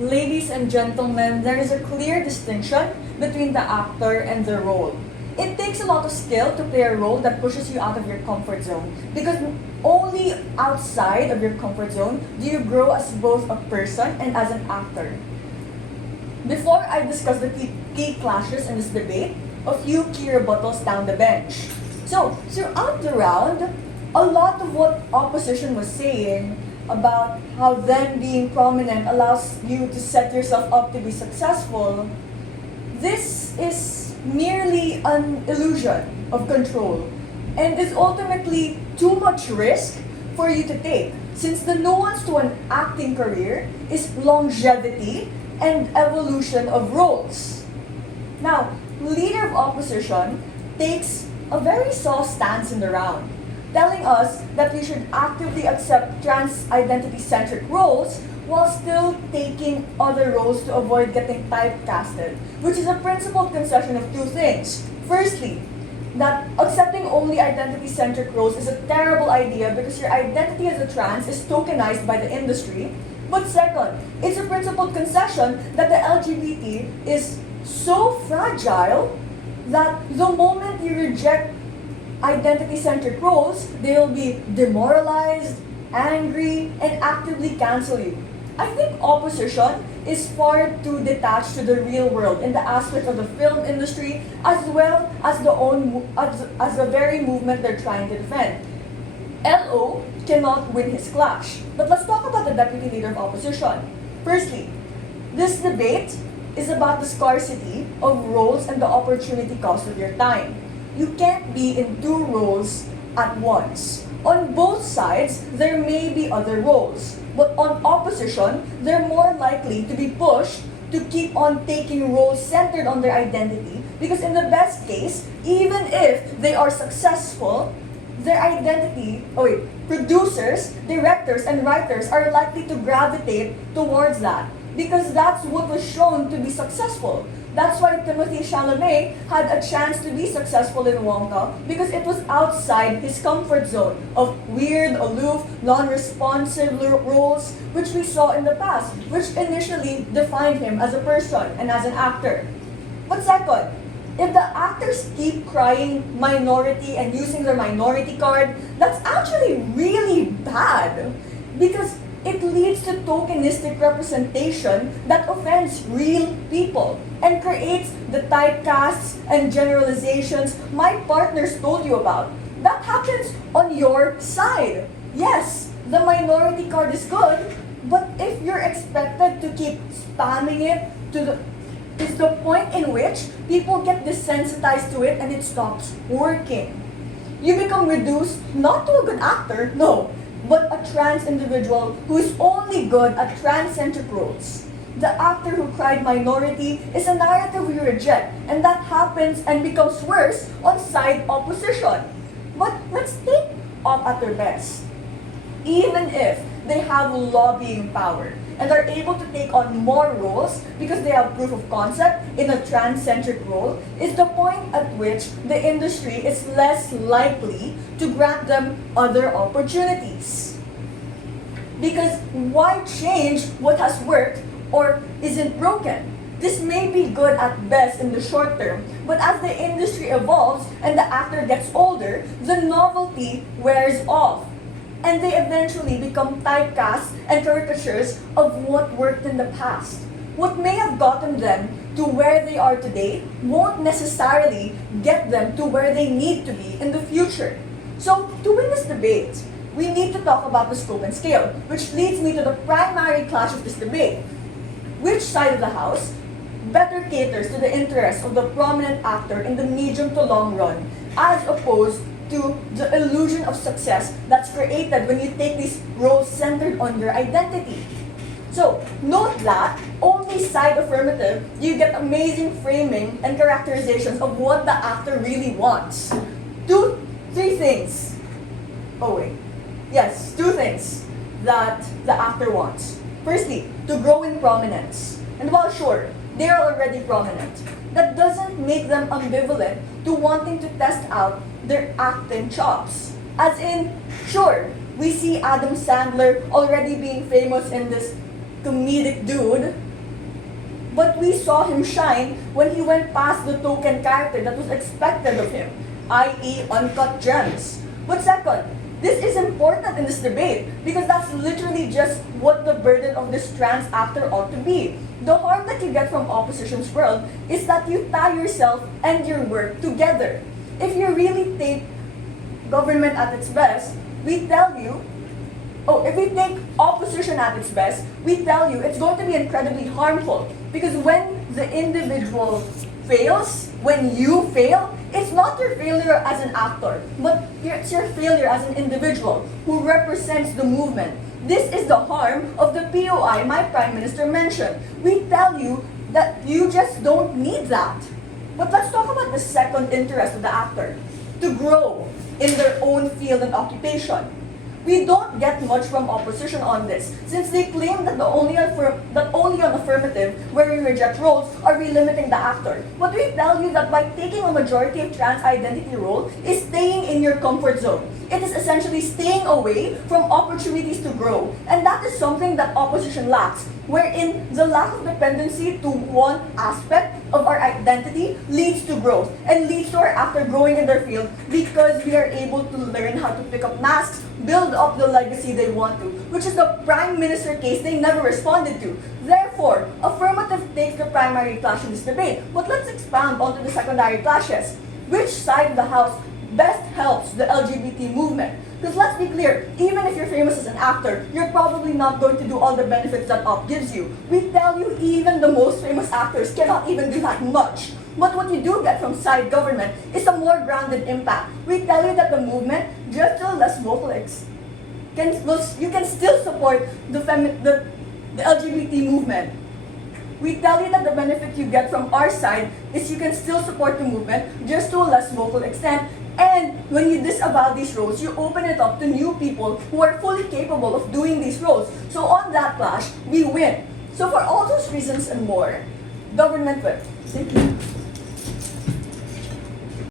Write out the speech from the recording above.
Ladies and gentlemen, there is a clear distinction between the actor and the role. It takes a lot of skill to play a role that pushes you out of your comfort zone, because only outside of your comfort zone do you grow as both a person and as an actor. Before I discuss the key clashes in this debate, a few key rebuttals down the bench. So, throughout the round, a lot of what opposition was saying about how them being prominent allows you to set yourself up to be successful, this is merely an illusion of control and is ultimately too much risk for you to take, since the nuance to an acting career is longevity and evolution of roles. Now, leader of opposition takes a very soft stance in the round, telling us that we should actively accept trans identity-centric roles while still taking other roles to avoid getting typecasted, which is a principled concession of two things. Firstly, that accepting only identity-centric roles is a terrible idea because your identity as a trans is tokenized by the industry. But second, it's a principled concession that the LGBT is so fragile that the moment you reject identity-centric roles, they'll be demoralized, angry, and actively cancel you. I think opposition is far too detached to the real world in the aspect of the film industry as well as as the very movement they're trying to defend. LO cannot win his clash. But let's talk about the deputy leader of opposition. Firstly, this debate is about the scarcity of roles and the opportunity cost of your time. You can't be in two roles at once. On both sides, there may be other roles, but on opposition, they're more likely to be pushed to keep on taking roles centered on their identity, because in the best case, even if they are successful, their identity, producers, directors, and writers are likely to gravitate towards that, because that's what was shown to be successful. That's why Timothée Chalamet had a chance to be successful in Wonka, because it was outside his comfort zone of weird, aloof, non-responsive roles, which we saw in the past, which initially defined him as a person and as an actor. But second, if the actors keep crying minority and using their minority card, that's actually really bad, because it leads to tokenistic representation that offends real people and creates the typecasts and generalizations my partners told you about. That happens on your side. Yes, the minority card is good, but if you're expected to keep spamming it is the point in which people get desensitized to it and it stops working. You become reduced not to a good actor, no, but a trans individual who is only good at trans-centric roles. The actor who cried minority is a narrative we reject, and that happens and becomes worse on side opposition. But let's take up at their best. Even if they have lobbying power and are able to take on more roles because they have proof of concept in a trans-centric role, is the point at which the industry is less likely to grant them other opportunities. Because why change what has worked or isn't broken? This may be good at best in the short term, but as the industry evolves and the actor gets older, the novelty wears off, and they eventually become typecasts and caricatures of what worked in the past. What may have gotten them to where they are today won't necessarily get them to where they need to be in the future. So, to win this debate, we need to talk about the scope and scale, which leads me to the primary clash of this debate. Which side of the house better caters to the interests of the prominent actor in the medium to long run, as opposed to the illusion of success that's created when you take these roles centered on your identity? So, note that only side affirmative, you get amazing framing and characterizations of what the actor really wants. Three things. Two things that the actor wants. Firstly, to grow in prominence. And while sure, they are already prominent, that doesn't make them ambivalent to wanting to test out their acting chops. As in, sure, we see Adam Sandler already being famous in this comedic dude, but we saw him shine when he went past the token character that was expected of him, i.e. uncut gems. But second, this is important in this debate because that's literally just what the burden of this trans actor ought to be. The harm that you get from opposition's world is that you tie yourself and your work together. If you really take government at its best, we tell you, if we take opposition at its best, we tell you it's going to be incredibly harmful because when the individual fails, when you fail, it's not your failure as an actor, but it's your failure as an individual who represents the movement. This is the harm of the POI my Prime Minister mentioned. We tell you that you just don't need that. But let's talk about the second interest of the actor, to grow in their own field and occupation. We don't get much from opposition on this, since they claim that only on affirmative, where we reject roles, are we limiting the actor. But we tell you that by taking a majority of trans identity role is staying in your comfort zone. It is essentially staying away from opportunities to grow. And that is something that opposition lacks, wherein the lack of dependency to one aspect of our identity leads to growth and leads to our actor growing in their field because we are able to learn how to pick up masks, build up the legacy they want to, which is the Prime Minister case they never responded to. Therefore, affirmative takes the primary clash in this debate. But let's expand onto the secondary clashes. Which side of the house best helps the LGBT movement? Because let's be clear, even if you're famous as an actor, you're probably not going to do all the benefits that UP gives you. We tell you even the most famous actors cannot even do that much. But what you do get from side government is a more grounded impact. We tell you that the movement, just to less vocal you can still support the LGBT movement. We tell you that the benefit you get from our side is you can still support the movement, just to a less vocal extent. And when you disavow these roles, you open it up to new people who are fully capable of doing these roles. So on that clash, we win. So for all those reasons and more, government wins. Thank you.